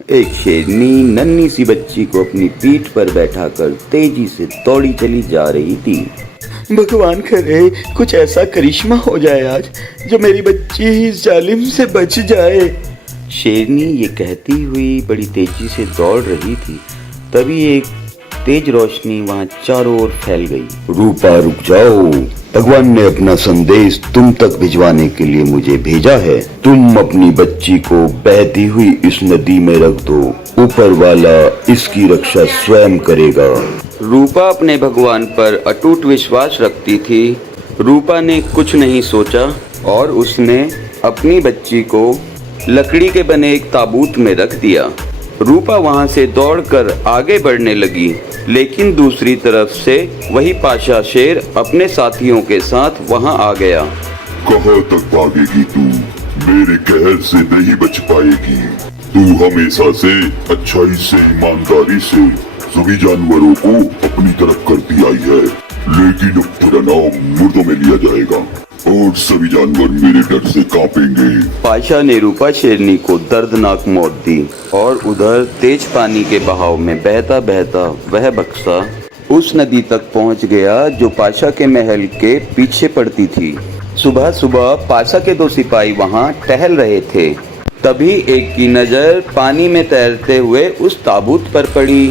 एक शेरनी नन्ही सी बच्ची को अपनी पीठ पर बैठाकर तेजी से दौड़ी चली जा रही थी। भगवान करे कुछ ऐसा करिश्मा हो जाए आज जो मेरी बच्ची इस जालिम से बच जाए। शेरनी ये कहती हुई बड़ी तेजी से दौड़ रही थी। तभी एक तेज रोशनी वहाँ चारों ओर फैल गई। रूपा रुक जाओ, भगवान ने अपना संदेश तुम तक भिजवाने के लिए मुझे भेजा है। तुम अपनी बच्ची को बहती हुई इस नदी में रख दो, ऊपर वाला इसकी रक्षा स्वयं करेगा। रूपा अपने भगवान पर अटूट विश्वास रखती थी। रूपा ने कुछ नहीं सोचा और उसने अपनी बच्ची को लकड़ी के बने एक ताबूत में रख दिया। रूपा वहां से दौड़कर आगे बढ़ने लगी, लेकिन दूसरी तरफ से वही पाशा शेर अपने साथियों के साथ वहां आ गया। कहाँ तक भागेगी तू? मेरे कहर से नहीं बच पाएगी। तू हमेशा से अच्छाई से, ईमानदारी से सभी जानवरों को अपनी तरफ करती आई है, लेकिन अब तेरा नाम मुर्दों में लिया जाएगा और सभी जानवर मेरे डर से कांपेंगे। पाशा ने रूपा शेरनी को दर्दनाक मौत दी और उधर तेज पानी के बहाव में बहता बहता वह बक्सा उस नदी तक पहुंच गया जो पाशा के महल के पीछे पड़ती थी। सुबह सुबह पाशा के दो सिपाही वहां टहल रहे थे। तभी एक की नजर पानी में तैरते हुए उस ताबूत पर पड़ी।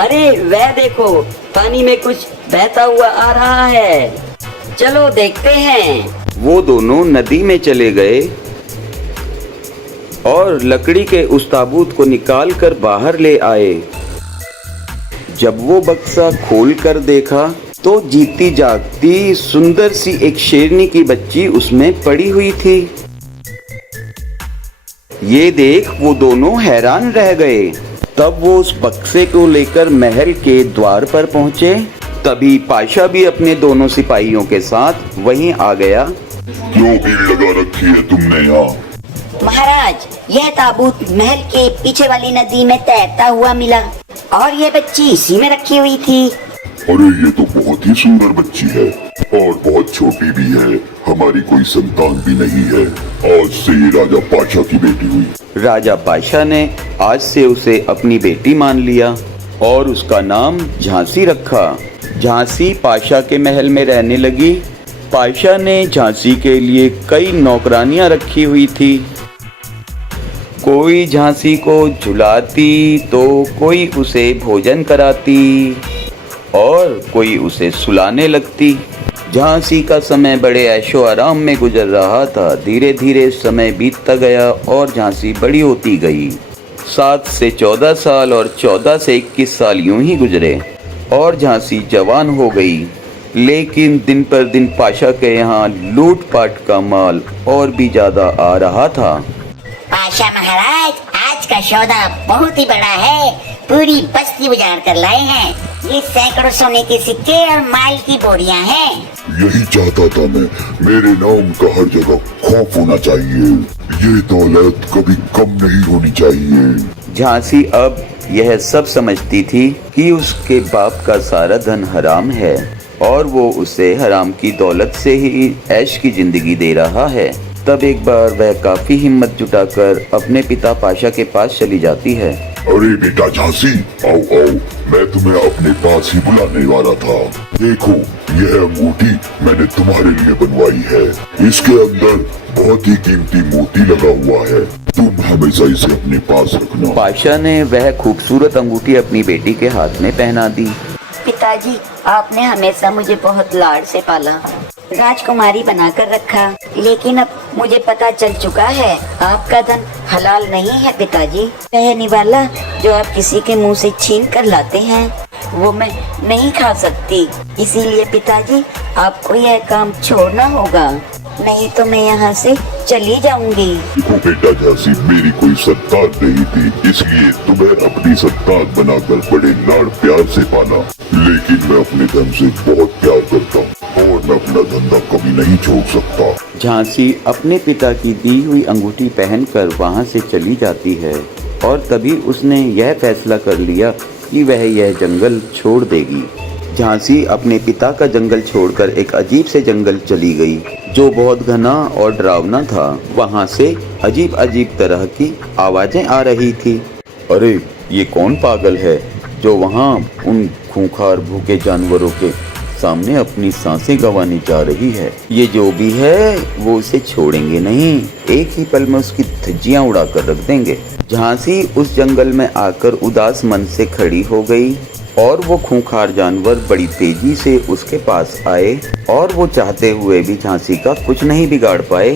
अरे वह देखो, पानी में कुछ बहता हुआ आ रहा है, चलो देखते हैं। वो दोनों नदी में चले गए और लकड़ी के उस ताबूत को निकाल कर बाहर ले आए। जब वो बक्सा खोल कर देखा तो जीती जागती सुंदर सी एक शेरनी की बच्ची उसमें पड़ी हुई थी। ये देख वो दोनों हैरान रह गए। तब वो उस बक्से को लेकर महल के द्वार पर पहुंचे। तभी पाशा भी अपने दोनों सिपाहियों के साथ वहीं आ गया। क्यों भीड़ लगा रखी है तुमने यहाँ? महाराज, यह ताबूत महल के पीछे वाली नदी में तैरता हुआ मिला और यह बच्ची इसी में रखी हुई थी। अरे ये तो बहुत ही सुंदर बच्ची है और बहुत छोटी भी है। हमारी कोई संतान भी नहीं है। आज से ये राजा पाशा की बेटी हुई। राजा पाशा ने आज से उसे अपनी बेटी मान लिया और उसका नाम झांसी रखा। झांसी पाशा के महल में रहने लगी। पाशा ने झांसी के लिए कई नौकरानियां रखी हुई थी। कोई झांसी को झुलाती तो कोई उसे भोजन कराती और कोई उसे सुलाने लगती। झांसी का समय बड़े ऐशो आराम में गुजर रहा था। धीरे धीरे समय बीतता गया और झांसी बड़ी होती गई। 7 से 14 साल और 14 से 21 साल यूं ही गुजरे और झांसी जवान हो गई। लेकिन दिन पर दिन पाशा के यहाँ लूटपाट का माल और भी ज्यादा आ रहा था। पाशा महाराज, आज का सौदा बहुत ही बड़ा है। पूरी बस्ती उजाड़ कर लाए हैं। ये सैकड़ों सोने के सिक्के और माल की बोरियां हैं। यही चाहता था मैं। मेरे नाम का हर जगह खौफ होना चाहिए। ये दौलत कभी कम नहीं होनी चाहिए। झांसी अब यह सब समझती थी कि उसके बाप का सारा धन हराम है और वो उसे हराम की दौलत से ही ऐश की जिंदगी दे रहा है। तब एक बार वह काफी हिम्मत जुटाकर अपने पिता पाशा के पास चली जाती है। अरे बेटा झांसी, आओ आओ, मैं तुम्हें अपने पास ही बुलाने वाला था। देखो, यह अंगूठी मैंने तुम्हारे लिए बनवाई है। इसके अंदर बहुत ही कीमती मोती लगा हुआ है। तुम हमेशा इसे अपने पास रखना। पाशा ने वह खूबसूरत अंगूठी अपनी बेटी के हाथ में पहना दी। पिताजी, आपने हमेशा मुझे बहुत लाड से पाला, राजकुमारी बनाकर रखा, लेकिन अब मुझे पता चल चुका है आपका धन हलाल नहीं है पिताजी। वह निवाला जो आप किसी के मुंह से छीन कर लाते हैं वो मैं नहीं खा सकती। इसीलिए पिताजी, आपको यह काम छोड़ना होगा, नहीं तो मैं यहाँ से चली जाऊंगी। देखो बेटा झांसी, मेरी कोई संतान नहीं थी, इसलिए तुम्हें अपनी संतान बनाकर बड़े लाड़ प्यार से पाला। लेकिन मैं अपने धन से बहुत प्यार करता हूँ और मैं अपना धंधा कभी नहीं छोड़ सकता। झांसी अपने पिता की दी हुई अंगूठी पहनकर वहां से चली जाती है और तभी उसने यह फैसला कर लिया कि वह यह जंगल छोड़ देगी। झांसी अपने पिता का जंगल छोड़कर एक अजीब से जंगल चली गई जो बहुत घना और डरावना था। वहां से अजीब अजीब तरह की आवाजें आ रही थी। अरे ये कौन पागल है जो वहाँ उन खूंखार भूखे जानवरों के सामने अपनी सांसें गंवाने जा रही है। ये जो भी है वो उसे छोड़ेंगे नहीं, एक ही पल में उसकी धज्जियां उड़ा कर रख देंगे। झांसी उस जंगल में आकर उदास मन से खड़ी हो गई और वो खूंखार जानवर बड़ी तेजी से उसके पास आए और वो चाहते हुए भी झांसी का कुछ नहीं बिगाड़ पाए।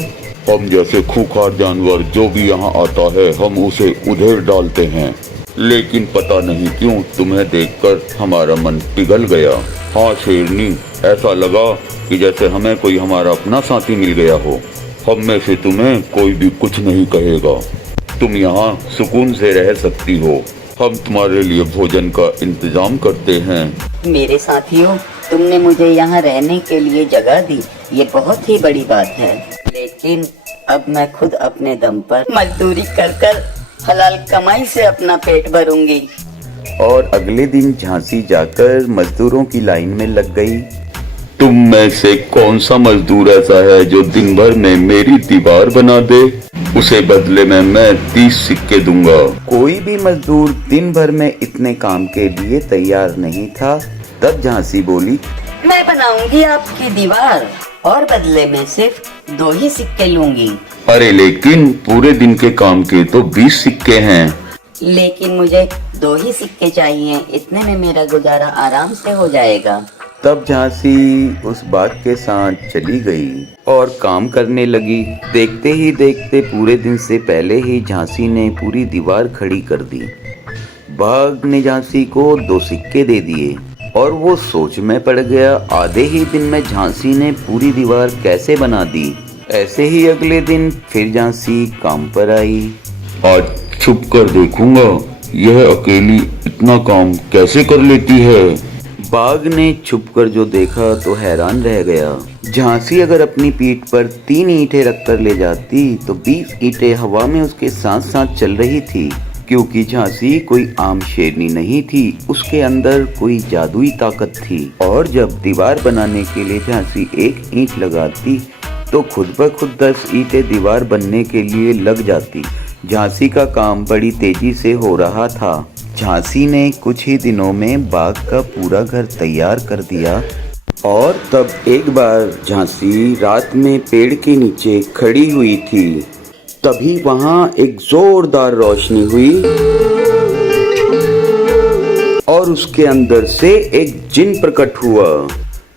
हम जैसे खूंखार जानवर जो भी यहाँ आता है हम उसे उधेड़ डालते हैं, लेकिन पता नहीं क्यों तुम्हें देखकर हमारा मन पिघल गया। हाँ शेरनी, ऐसा लगा कि जैसे हमें कोई हमारा अपना साथी मिल गया हो। हम में से तुम्हें कोई भी कुछ नहीं कहेगा। तुम यहाँ सुकून से रह सकती हो। हम तुम्हारे लिए भोजन का इंतजाम करते हैं। मेरे साथियों, तुमने मुझे यहाँ रहने के लिए जगह दी, ये बहुत ही बड़ी बात है। लेकिन अब मैं खुद अपने दम पर मजदूरी कर कर हलाल कमाई से अपना पेट भरूंगी। और अगले दिन झांसी जाकर मजदूरों की लाइन में लग गई। तुम में से कौन सा मजदूर ऐसा है जो दिन भर में मेरी दीवार बना दे? उसे बदले में मैं 30 सिक्के दूंगा। कोई भी मजदूर दिन भर में इतने काम के लिए तैयार नहीं था। तब झांसी बोली, मैं बनाऊंगी आपकी दीवार और बदले में सिर्फ 2 ही सिक्के लूंगी। अरे लेकिन पूरे दिन के काम के तो 20 सिक्के हैं। लेकिन मुझे 2 ही सिक्के चाहिए, इतने में मेरा गुजारा आराम से हो जाएगा। तब झांसी उस बाघ के साथ चली गई और काम करने लगी। देखते ही देखते पूरे दिन से पहले ही झांसी ने पूरी दीवार खड़ी कर दी। बाघ ने झांसी को 2 सिक्के दे दिए और वो सोच में पड़ गया। आधे ही दिन में झांसी ने पूरी दीवार कैसे बना दी। ऐसे ही अगले दिन फिर झांसी काम पर आई। आज छुप कर देखूंगा यह अकेली इतना काम कैसे कर लेती है। बाघ ने छुपकर जो देखा तो हैरान रह गया। झांसी अगर अपनी पीठ पर 3 ईंटें रखकर ले जाती तो 20 ईंटें हवा में उसके साथ साथ चल रही थी। क्योंकि झांसी कोई आम शेरनी नहीं थी, उसके अंदर कोई जादुई ताकत थी। और जब दीवार बनाने के लिए झांसी 1 ईंट लगाती तो खुद ब खुद 10 ईंटें दीवार बनने के लिए लग जाती। झांसी का काम बड़ी तेजी से हो रहा था। झांसी ने कुछ ही दिनों में बाघ का पूरा घर तैयार कर दिया। और तब एक बार झांसी रात में पेड़ के नीचे खड़ी हुई थी। तभी वहां एक जोरदार रोशनी हुई और उसके अंदर से एक जिन प्रकट हुआ।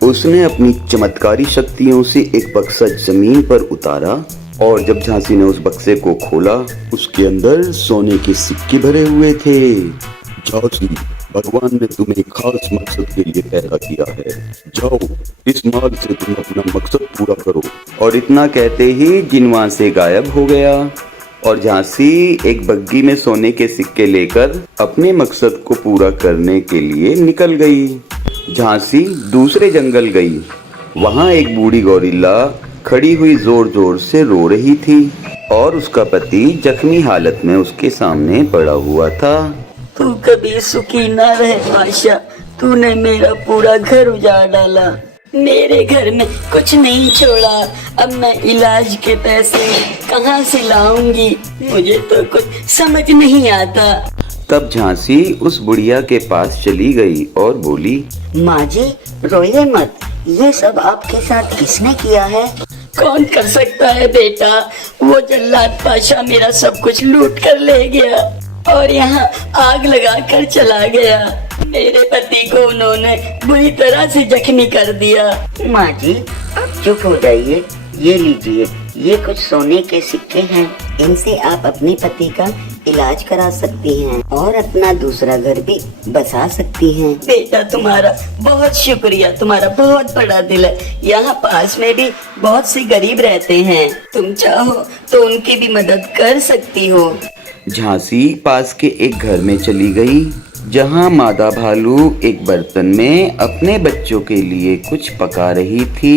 उसने अपनी चमत्कारी शक्तियों से एक बक्सा जमीन पर उतारा और जब झांसी ने उस बक्से को खोला उसके अंदर सोने के सिक्के भरे हुए थे। झांसी, भगवान ने तुम्हें खास मकसद के लिए पैदा किया है। जाओ, इस माल से तुम अपना मकसद पूरा करो। और इतना कहते ही जिन वहां से गायब हो गया और झांसी एक बग्गी में सोने के सिक्के लेकर अपने मकसद को पूरा करने के लिए निकल गई। झांसी दूसरे जंगल गई। वहां एक बूढ़ी गौरिल्ला खड़ी हुई जोर जोर से रो रही थी और उसका पति जख्मी हालत में उसके सामने पड़ा हुआ था। तू कभी सुखी ना रहे बादशाह, तूने मेरा पूरा घर उजाड़ डाला, मेरे घर में कुछ नहीं छोड़ा। अब मैं इलाज के पैसे कहाँ से लाऊंगी, मुझे तो कुछ समझ नहीं आता। तब झांसी उस बुढ़िया के पास चली गई और बोली, माँ जी रोइए मत, ये सब आपके साथ किसने किया है? कौन कर सकता है बेटा, वो जल्लाद पाशा मेरा सब कुछ लूट कर ले गया और यहाँ आग लगा कर चला गया। मेरे पति को उन्होंने बुरी तरह से जख्मी कर दिया। माँ जी आप चुप हो जाइए, ये लीजिए, ये कुछ सोने के सिक्के हैं, इनसे आप अपने पति का इलाज करा सकती हैं और अपना दूसरा घर भी बसा सकती हैं। बेटा तुम्हारा बहुत शुक्रिया, तुम्हारा बहुत बड़ा दिल है। यहाँ पास में भी बहुत से गरीब रहते हैं, तुम चाहो तो उनकी भी मदद कर सकती हो। झांसी पास के एक घर में चली गई जहां मादा भालू एक बर्तन में अपने बच्चों के लिए कुछ पका रही थी,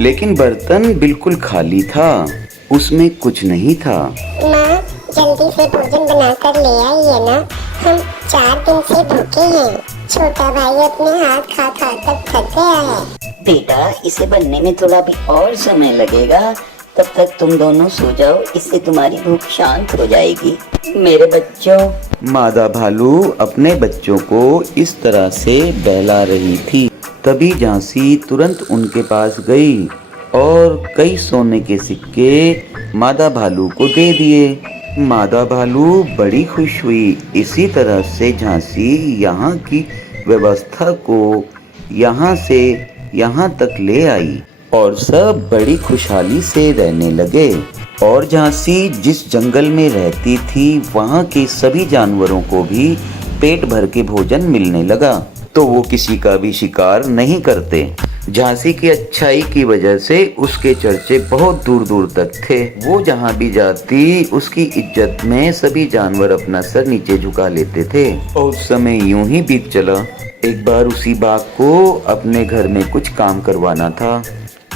लेकिन बर्तन बिल्कुल खाली था, उसमें कुछ नहीं था। माँ जल्दी से भोजन बनाकर ले आइए ना, हम 4 दिन से भूखे हैं। छोटा भाई अपने हाथ खा खा कर थक गया है। बेटा इसे बनने में थोड़ा भी और समय लगेगा, तब तक तुम दोनों सो जाओ, इससे तुम्हारी भूख शांत हो जाएगी। मेरे बच्चों मादा भालू अपने बच्चों को इस तरह से बहला रही थी। तभी झांसी तुरंत उनके पास गई और कई सोने के सिक्के मादा भालू को दे दिए। मादा भालू बड़ी खुश हुई। इसी तरह से झांसी यहाँ की व्यवस्था को यहाँ से यहाँ तक ले आई और सब बड़ी खुशहाली से रहने लगे। और झांसी जिस जंगल में रहती थी वहाँ के सभी जानवरों को भी पेट भर के भोजन मिलने लगा, तो वो किसी का भी शिकार नहीं करते। झांसी की अच्छाई की वजह से उसके चर्चे बहुत दूर दूर तक थे। वो जहाँ भी जाती उसकी इज्जत में सभी जानवर अपना सर नीचे झुका लेते थे। और उस समय यूं ही बीत चला। एक बार उसी बाघ को अपने घर में कुछ काम करवाना था।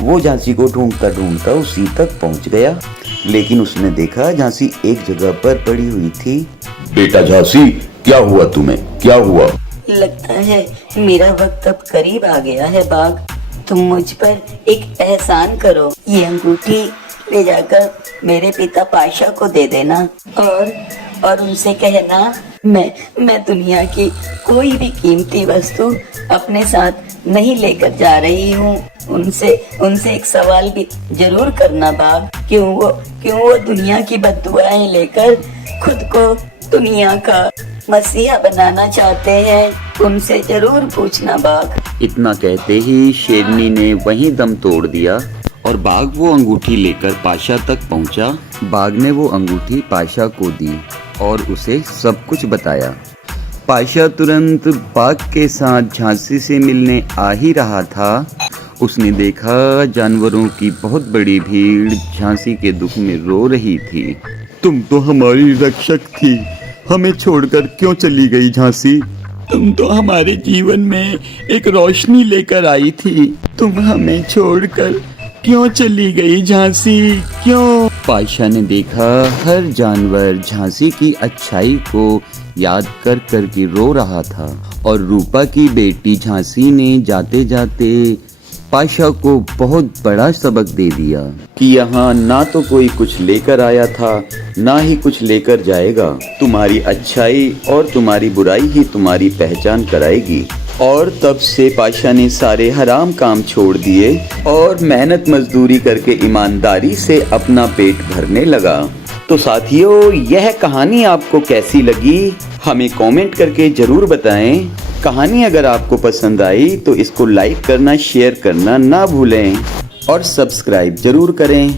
वो झांसी को ढूंढता ढूंढता उसी तक पहुंच गया, लेकिन उसने देखा झांसी एक जगह पर पड़ी हुई थी। बेटा झांसी, क्या हुआ तुम्हें, क्या हुआ? लगता है मेरा वक्त अब करीब आ गया है बाघ। तुम मुझ पर एक एहसान करो। ये अंगूठी ले जाकर मेरे पिता पाशा को दे देना और उनसे कहना मैं दुनिया की कोई भी कीमती वस्तु अपने साथ नहीं लेकर जा रही हूँ। उनसे एक सवाल भी जरूर करना बाघ। क्यों वो दुनिया की बद्दुआएं लेकर खुद को दुनिया का मसीहा बनाना चाहते हैं? उनसे जरूर पूछना बाघ। इतना कहते ही शेरनी ने वहीं दम तोड़ दिया और बाघ वो अंगूठी लेकर पाशा तक पहुंचा। बाघ ने वो अंगूठी पाशा को दी और उसे सब कुछ बताया। पाशा तुरंत बाघ के साथ झांसी से मिलने आ ही रहा था। उसने देखा जानवरों की बहुत बड़ी भीड़ झांसी के दुख में रो रही थी। तुम तो हमारी रक्षक थी, हमें छोड़कर क्यों चली गई झांसी? तुम तो हमारे जीवन में एक रोशनी लेकर आई थी, तुम हमें छोड़कर क्यों चली गई झांसी, क्यों? पाशा ने देखा हर जानवर झांसी की अच्छाई को याद कर कर के रो रहा था और रूपा की बेटी झांसी ने जाते जाते पाशा को बहुत बड़ा सबक दे दिया कि यहाँ ना तो कोई कुछ लेकर आया था ना ही कुछ लेकर जाएगा। तुम्हारी अच्छाई और तुम्हारी बुराई ही तुम्हारी पहचान कराएगी। और तब से पाशा ने सारे हराम काम छोड़ दिए और मेहनत मजदूरी करके ईमानदारी से अपना पेट भरने लगा। तो साथियों, यह कहानी आपको कैसी लगी हमें कमेंट करके जरूर बताएं। कहानी अगर आपको पसंद आई तो इसको लाइक करना, शेयर करना ना भूलें और सब्सक्राइब जरूर करें।